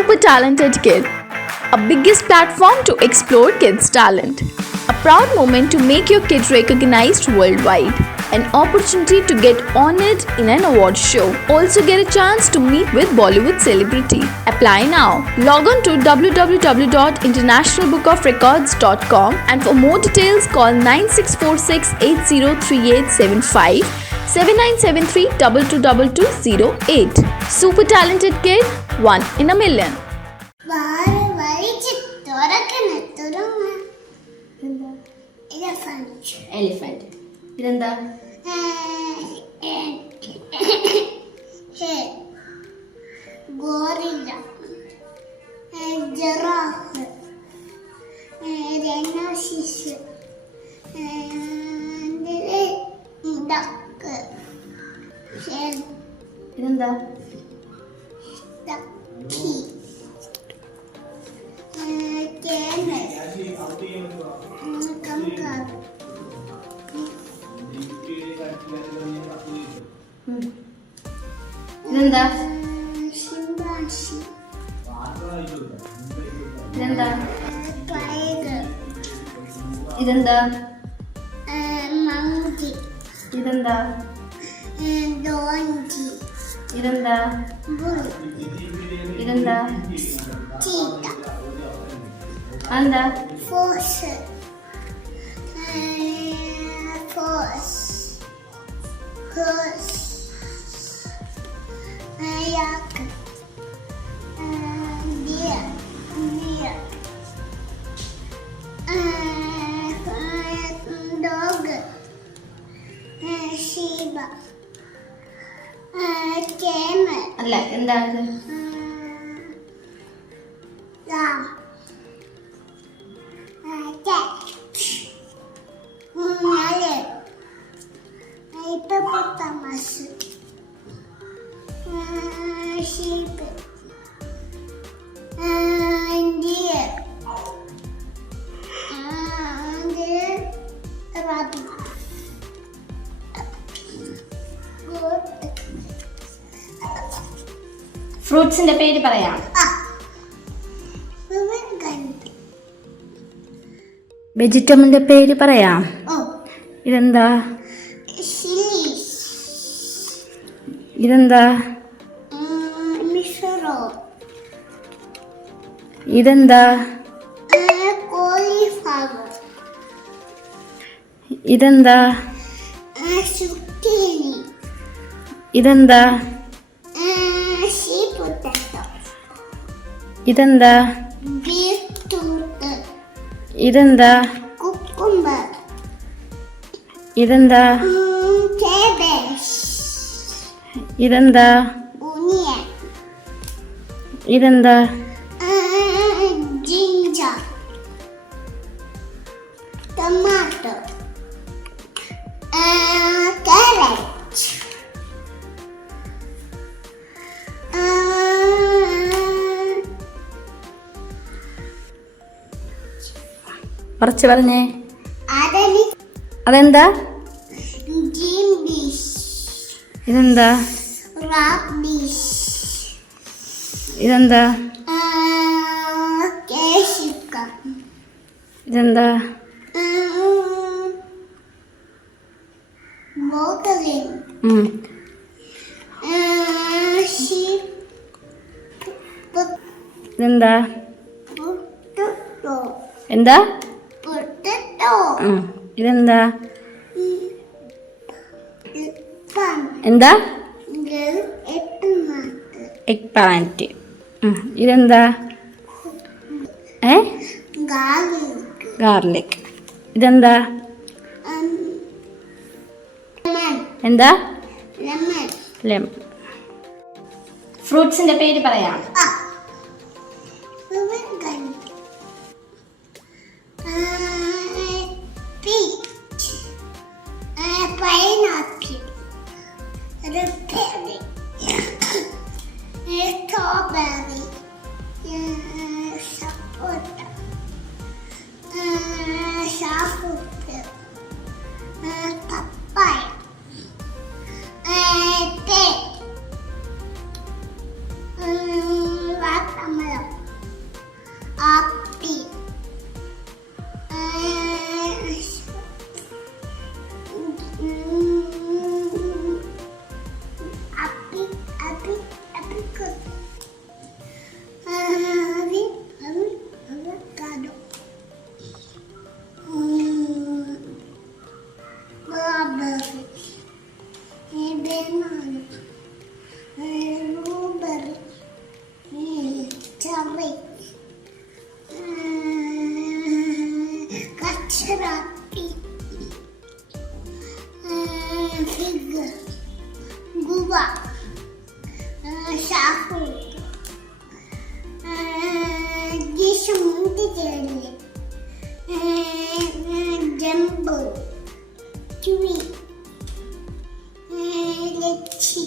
Super Talented Kid, a biggest platform to explore kids' talent. A proud moment to make your kid recognized worldwide. An opportunity to get honored in an award show. Also get a chance to meet with Bollywood celebrity. Apply now. Log on to www.internationalbookofrecords.com and for more details call 9646803875 7973222208. Super Talented Kid, one in a million. Elephant. ഇതെന്താ? Gorilla, giraffe, rhinoceros, duck, ഇതെന്താ? Ducky, camel, kangaroo. ഇതെന്താ? Chimpanzee. ഇതെന്താ? Tiger. ഇതെന്താ? Monkey. ഇതെന്താ? Donkey. ഇതെന്താ? Bull. ഇതെന്താ? Cheetah. അതെന്താ? Fox. Fox. Horse. Yak. Deer. Deer. Dog. ഷീബ. കേമൽ. അല്ല, എന്താ ഇത്? lamb, cat, lion, hippopotamus, sheep, deer, rabbit, goat. ഫ്രൂട്ട്സിന്റെ പേര് പറയാം. വെജിറ്റബിളിന്റെ പേര് പറയാം. ഇതെന്താ? ഇതെന്താ? ഇതെന്താ? ഇതെന്താ? ഇതെന്താ? ഇതെന്താ? ഇതെന്താ? കുക്കുംബർ. ഇതെന്താ? കാബേജ്. ഇതെന്താ? ഒനിയൻ. ഇതെന്താ? ജിഞ്ചർ. ടൊമാറ്റോ. കാരറ്റ്. കുറച്ച് പറഞ്ഞേ. അതെന്താ? ഇതെന്താ? ഇതെന്താ? ഇതെന്താ? ഇതെന്താ? എന്താ? ഇതെന്താ? എന്താ? Egg plant. ഇതെന്താ? ഗാർലിക്. ഇതെന്താ? എന്താ? ലെമൺ. ഫ്രൂട്ട്സിന്റെ പേര് പറയാം. Pineapple, raspberry, strawberry, sapota, sapota, papaya, pear, ചവി കച്ചറാത്തി ഫിഗ് ഗുവ ഷാഫു ജിഷമുണ്ടില്ലേ ജംബോ ചുവി ലച്ചി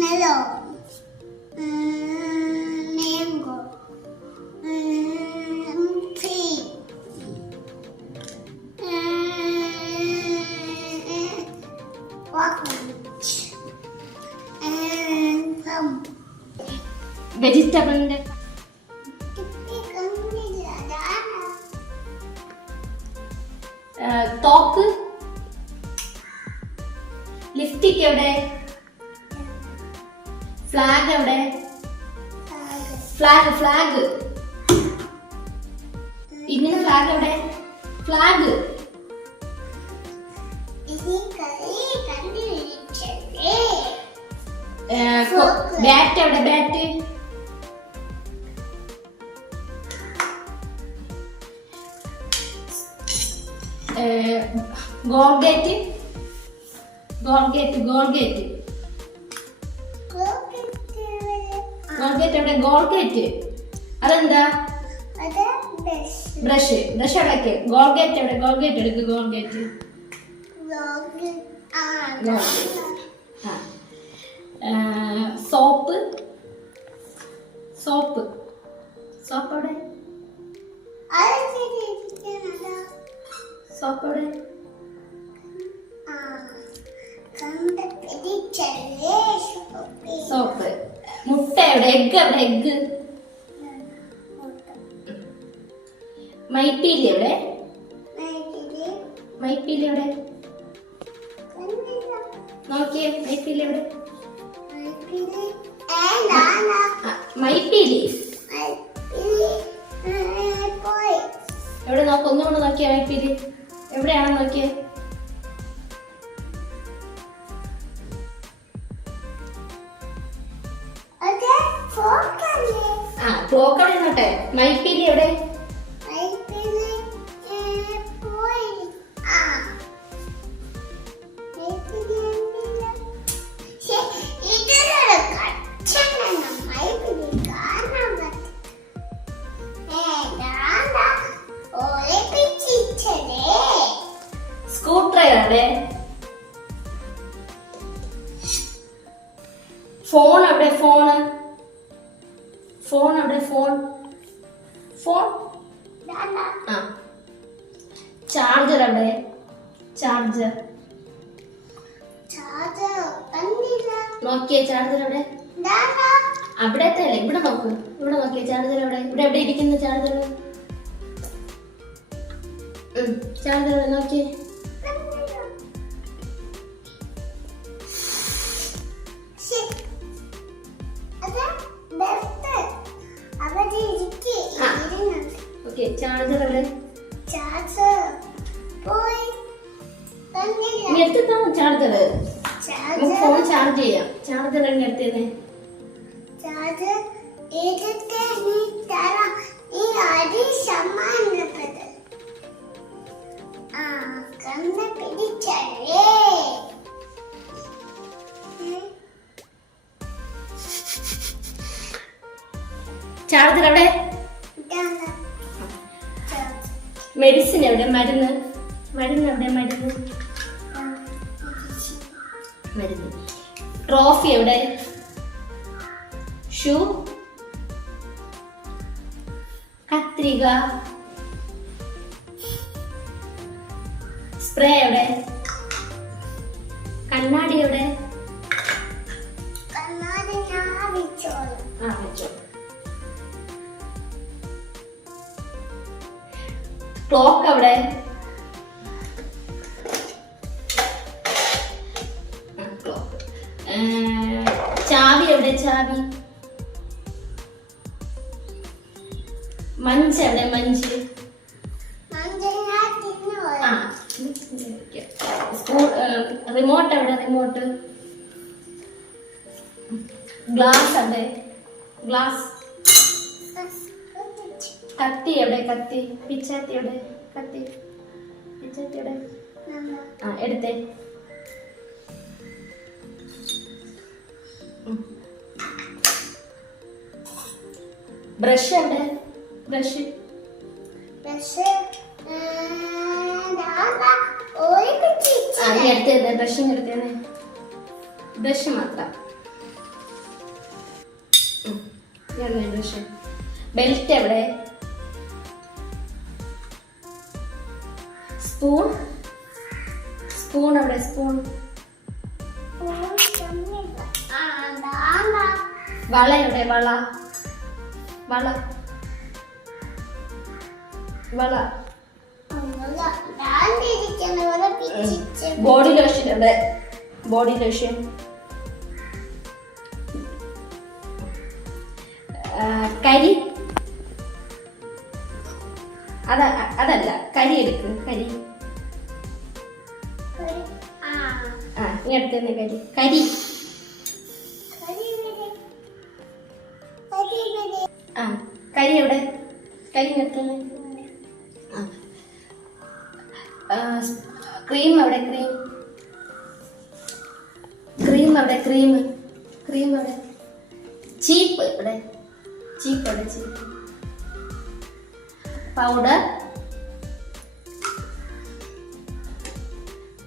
മെലോ മാംഗോ വെജിറ്റബിളിന്റെ തോക്ക്, ലിപ്സ്റ്റിക് എവിടെ? ഫ്ലാഗ് എവിടെ? ഫ്ലാഗ് ഫ്ലാഗ് ഇങ്ങനെ ഫ്ലാഗ് എവിടെ? ഫ്ലാഗ് ബാറ്റ് എവിടെ? Bat Colgate Colgate Colgate Colgate എവിടെ? ഗോൾഗേറ്റ് അതെന്താ? ബ്രഷ് ബ്രഷ് എവിടേക്ക്? ഗോൾഗേറ്റ് എവിടെ? ഗോൾഗേറ്റ് എടുക്ക്. ഗോൾഗേറ്റ് സോപ്പ് സോപ്പ് സോപ്പ് എവിടെ? സോപ്പ് എവിടെ? സോപ്പ്. മുട്ട എവിടെ? എഗ് എവിടെ? എഗ്. മൈപ്പീലി എവിടെ? മൈപ്പീലി എവിടെ? നോക്കിയേ, മൈപ്പീലി എവിടെ? മൈപ്പീലി എവിടെ? നോക്ക്, ഒന്നുകൊണ്ട് നോക്കിയേ. മൈപ്പീലി എവിടെയാണെന്ന് നോക്കിയേ. ക്ലോക്ക് അവിടെ നോട്ടെ. മൈപ്പീലി എവിടെ? സ്ക്രൂ ഡ്രൈവർ എവിടെ? ഫോൺ എവിടെ? ഫോണ് ഫോൺ എവിടെ? ഫോൺ ഫോൺ ആ. ചാർജർ എവിടെ? ചാർജർ നോക്കിയേ. ചാർജർ എവിടെ? അവിടെ അല്ലേ, ഇവിടെ നോക്ക്. ഇവിടെ നോക്കിയേ. ചാർജർ എവിടെ? ഇവിടെ എവിടെ ഇരിക്കുന്ന ചാർജർ? ചാർജർ എവിടെ? നോക്കിയേ. ചാർജർ എവിടെ? എടുത്താണ് ചാർജർ. ഫോൺ ചാർജ് ചെയ്യാം. ചാർജർ എങ്ങനെ എടുത്തേനെ? ചാർജർ എവിടെ? മെഡിസിൻ എവിടെ? മരുന്ന് മരുന്ന് എവിടെ? മരുന്ന് മരുന്ന്. ട്രോഫി എവിടെ? ഷൂ കത്രിക സ്പ്രേ എവിടെ? കണ്ണാടി എവിടെ? വെച്ചോ. ക്ലോക്ക് എവിടെ? ചാവി എവിടെ? ചാവി. മഞ്ച് എവിടെ? മഞ്ച്. റിമോട്ട് എവിടെ? റിമോട്ട്. ഗ്ലാസ് എവിടെ? ഗ്ലാസ്. കത്തി എവിടെ? കത്തി. പിച്ചാത്തി എവിടെ? കത്തി. പിച്ചാത്തി എവിടെ? ആ എടുത്തേ. ബ്രഷ് എവിടെ? ബ്രഷ്. എടുത്തേ. ബ്രഷിങ് എടുത്തേനെ. ബ്രഷ് മാത്രം. ബ്രഷ്. ബെൽറ്റ് എവിടെ? സ്പൂൺ. സ്പൂൺ എവിടെ? സ്പൂൺ. വള എവിടെ? വള. വള. വള. ബോഡി ലോഷൻ എവിടെ? Body lotion. കരി. അതല്ല, കരി എടുക്ക്. കരി. ഇനി അടുത്തന്നെ കരി. കരി. കരി എവിടെ? കരി എടുത്തന്നെ. ക്രീം എവിടെ? ക്രീം. ക്രീം എവിടെ? ക്രീം. ക്രീം എവിടെ? ചീപ്പ് എവിടെ? ചീപ്പ് എവിടെ? ചീപ്പ്. പൗഡർ.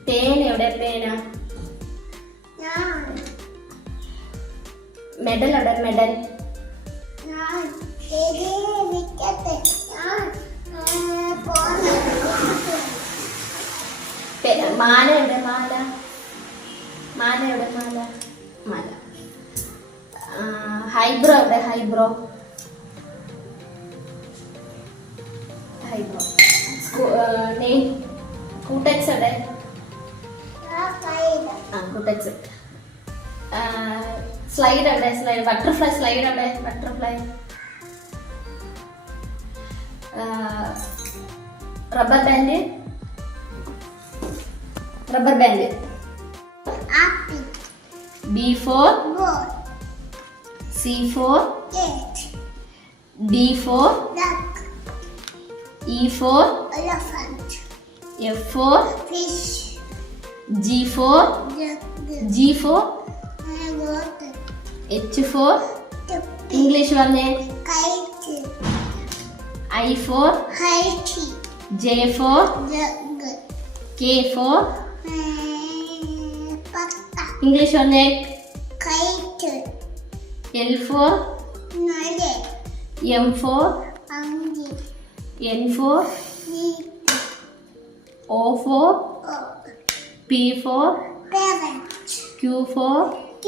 പേന എവിടെ? പേന. മെഡൽ എവിടെ? മെഡൽ. മാല എവിടെ? മാല. മാല എവിടെ? മാല. മാല. ഹൈബ്രോ എവിടെ? ഹൈബ്രോ. ഹൈബ്രോ. കൂടെക്സ് എവിടെ? കൂടെക്സ്. സ്ലൈഡ് എവിടെ? സ്ലൈഡ്. ബട്ടർഫ്ലൈ. സ്ലൈഡ് എവിടെ? Butterfly. Rubber band. Rubber band. B for ball. C for Cat. D for Duck. E for Elephant. F for Fish. G for Duck. G for Water. H for Duck. English പറഞ്ഞേ. Kite. I for Haiti. J for Duck. K for Pata. English പറഞ്ഞേ. Kite. L for Nale. M for Angi. N for Neat. O for Oh. P for Parrot. Q for Q.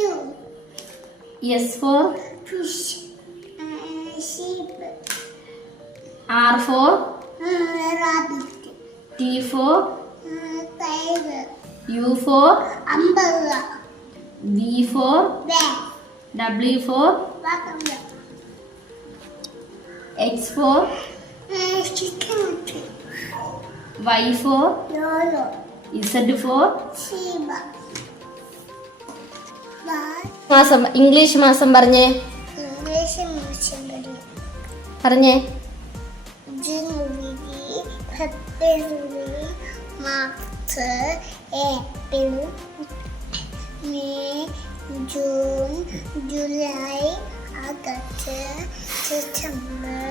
S for Fish. Sheep. R for Rabbit. T for Tiger. U for Umbrella. V for Bear. W for Watermelon. X for Chicken. Y for Lolo. Z for Shiba. Bye. മാസം. English മാസം പറഞ്ഞേ. English Missionary. പറഞ്ഞേ. January, February, March, April, May, June, July, August, September,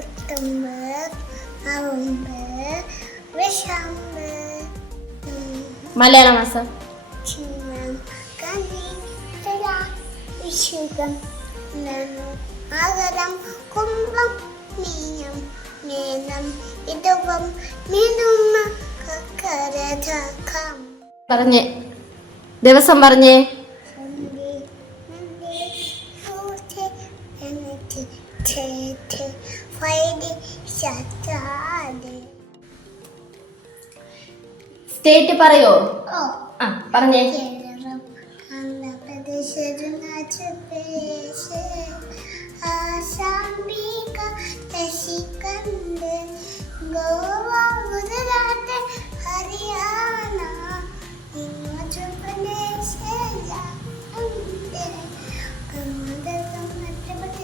October, November, December. മലയാള മാസം. ചിങ്ങം, കന്നി, തുല, വൃശ്ചികം, ധനു, മകരം, കുംഭം, മീനം, മേനം, ഇടവം, മിഥുന, കർക്കടകം. പറഞ്ഞേ. ദിവസം പറഞ്ഞേ. Sunday, Monday, Tuesday, Wednesday, Thursday, Friday, Saturday. State പറയോ? ഓ. പറഞ്ഞേ. കേരളം, ആന്ധ്രാപ്രദേശ്, അരുണാചൽപ്രദേശ്, ആസാം, ബീഹാർ, ഝാർഖണ്ഡ്, ഗോവ, ഗുജറാത്ത്, ഹരിയാന, ഹിമാചൽ പ്രദേശ്, ജാർഖണ്ഡ്, കർണാടക, മധ്യപ്രദേശ്,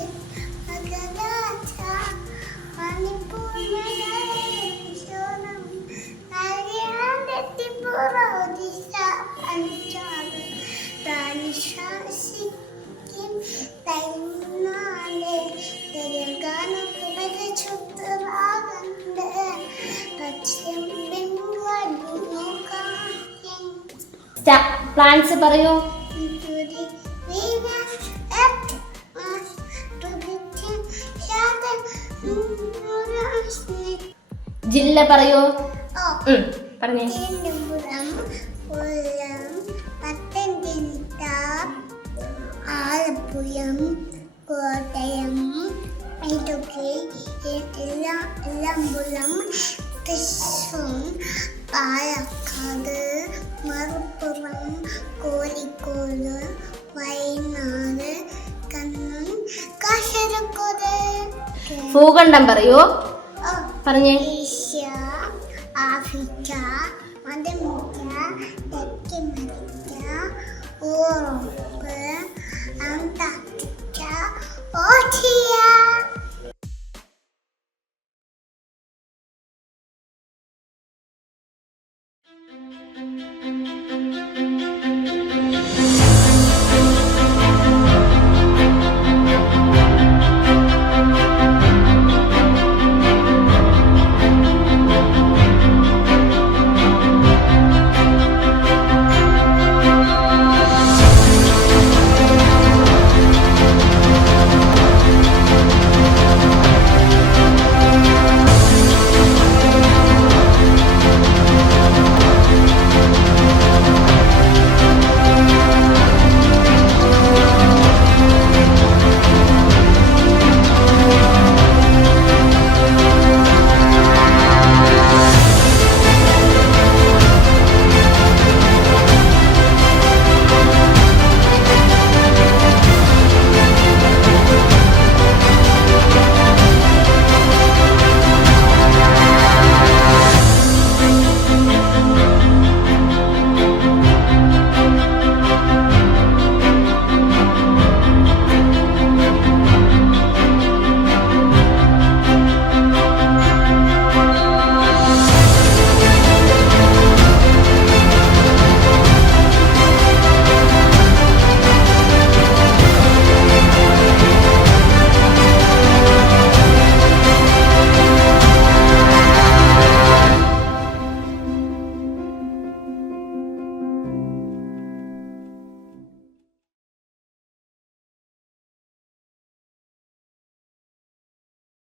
ഫ്രാൻസ് പറയൂ. ജില്ല പറയൂ. പറഞ്ഞേ. ആലപ്പുഴ, കോട്ടയം, ഇടുക്കി, എലമ്പുഴം, തൃശ്ശൂർ, പാലക്കാട്, മലപ്പുറം, കോഴിക്കോട്, വയനാട്, കണ്ണൂർ, കാസർഗോഡ്. ഭൂഖണ്ഡം പറയൂ. പറഞ്ഞേ. ഏഷ്യ, ആഫ്രിക്ക, മധ്യമേഷ്യ, തെക്കേ അമേരിക്ക, യൂറോപ്പ്,